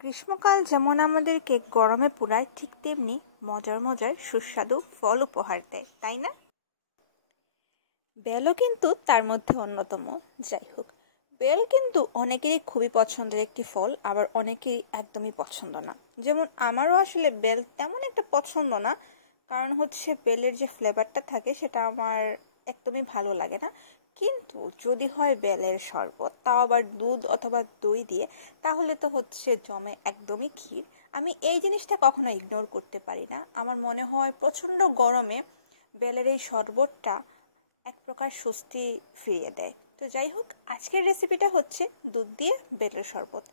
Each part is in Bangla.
গ্রীষ্মকাল যেমন আমাদেরকে গরমে পোড়ায়, ঠিক তেমনি মজার মজার সুস্বাদু ফল উপহার দেয়, তাই না? বেলও কিন্তু তার মধ্যে অন্যতম। যাই হোক, বেল কিন্তু অনেকেরই খুবই পছন্দের একটি ফল, আবার অনেকেরই একদমই পছন্দ না। যেমন আমারও আসলে বেল তেমন একটা পছন্দ না, কারণ হচ্ছে বেলের যে ফ্লেভারটা থাকে সেটা আমার একদমই ভালো লাগে না। কিন্তু যদি হয় বেলের শরবত, তাও আবার দুধ অথবা দই দিয়ে, তাহলে তো হচ্ছে জমে একদমই ক্ষীর। আমি এই জিনিসটা কখনো ইগনোর করতে পারি না। আমার মনে হয় প্রচণ্ড গরমে বেলের এই শরবতটা এক প্রকার স্বস্তি ফিরিয়ে দেয়। তো যাই হোক, আজকের রেসিপিটা হচ্ছে দুধ দিয়ে বেলের শরবত।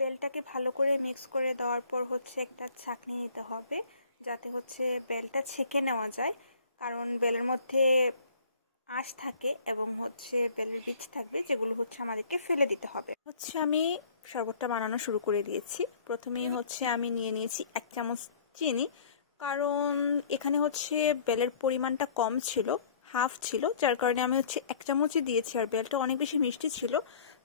বেলটাকে ভালো করে মিক্স করে দেওয়ার পর হচ্ছে একটা ছাঁকনি নিতে হবে, যাতে হচ্ছে বেলটা ছেঁকে নেওয়া যায়। কারণ বেলের মধ্যে আঁশ থাকে এবং হচ্ছে বেলের বীজ থাকবে, যেগুলো হচ্ছে আমাদেরকে ফেলে দিতে হবে। হচ্ছে আমি শরবতটা বানানো শুরু করে দিয়েছি। প্রথমেই হচ্ছে আমি নিয়ে নিয়েছি 1 চামচ চিনি, কারণ এখানে হচ্ছে বেলের পরিমাণটা কম ছিল, হাফ ছিল, যার কারণে আমি হচ্ছে 1 চামচই দিয়েছি। আর বেলটা অনেক বেশি মিষ্টি ছিল,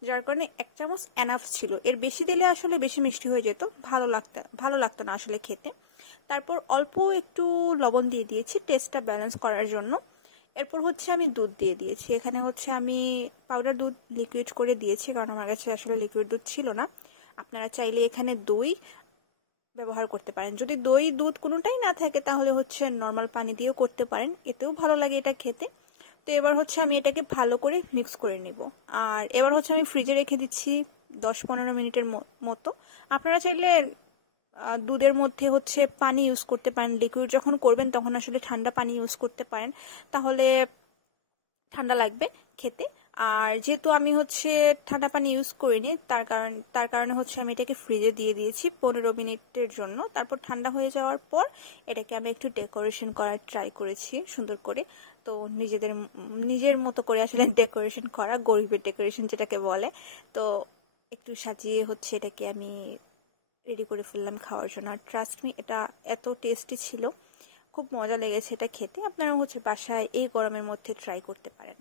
যার কারণে 1 চামচ এনাফ ছিল। এর বেশি দিলে আসলে বেশি মিষ্টি হয়ে যেত, ভালো লাগতো না আসলে খেতে। তারপর অল্প একটু লবণ দিয়ে দিয়েছি টেস্টটা ব্যালেন্স করার জন্য। এরপর হচ্ছে আমি দুধ দিয়ে দিয়েছি। এখানে হচ্ছে আমি পাউডার দুধ লিকুইড করে দিয়েছি, কারণ আমার কাছে আসলে লিকুইড দুধ ছিল না। আপনারা চাইলে এখানে দই ব্যবহার করতে পারেন। যদি দই দুধ কোনোটাই না থাকে, তাহলে হচ্ছে নর্মাল পানি দিয়েও করতে পারেন, এতেও ভালো লাগে এটা খেতে। তো এবার হচ্ছে আমি এটাকে ভালো করে মিক্স করে নিব। আর এবার হচ্ছে আমি ফ্রিজে রেখে দিচ্ছি 10-15 মিনিটের মতো। আপনারা চাইলে দুধের মধ্যে হচ্ছে পানি ইউজ করতে পারেন। লিকুইড যখন করবেন তখন আসলে ঠান্ডা পানি ইউজ করতে পারেন, তাহলে ঠান্ডা লাগবে খেতে। আর যেহেতু আমি হচ্ছে ঠান্ডা পানি ইউজ করিনি, তার কারণে হচ্ছে আমি এটাকে ফ্রিজে দিয়ে দিয়েছি 15 মিনিটের জন্য। তারপর ঠান্ডা হয়ে যাওয়ার পর এটাকে আমি একটু ডেকোরেশন করার ট্রাই করেছি সুন্দর করে। তো নিজের মতো করে আসলে ডেকোরেশন করা, গরিবের ডেকোরেশন যেটাকে বলে। তো একটু সাজিয়ে হচ্ছে এটাকে আমি রেডি করে ফেললাম খাওয়ার জন্য। আর ট্রাস্ট মি, এটা এত টেস্টি ছিল, খুব মজা লেগেছে এটা খেতে। আপনারা হচ্ছে বাসায় এই গরমের মধ্যে ট্রাই করতে পারেন।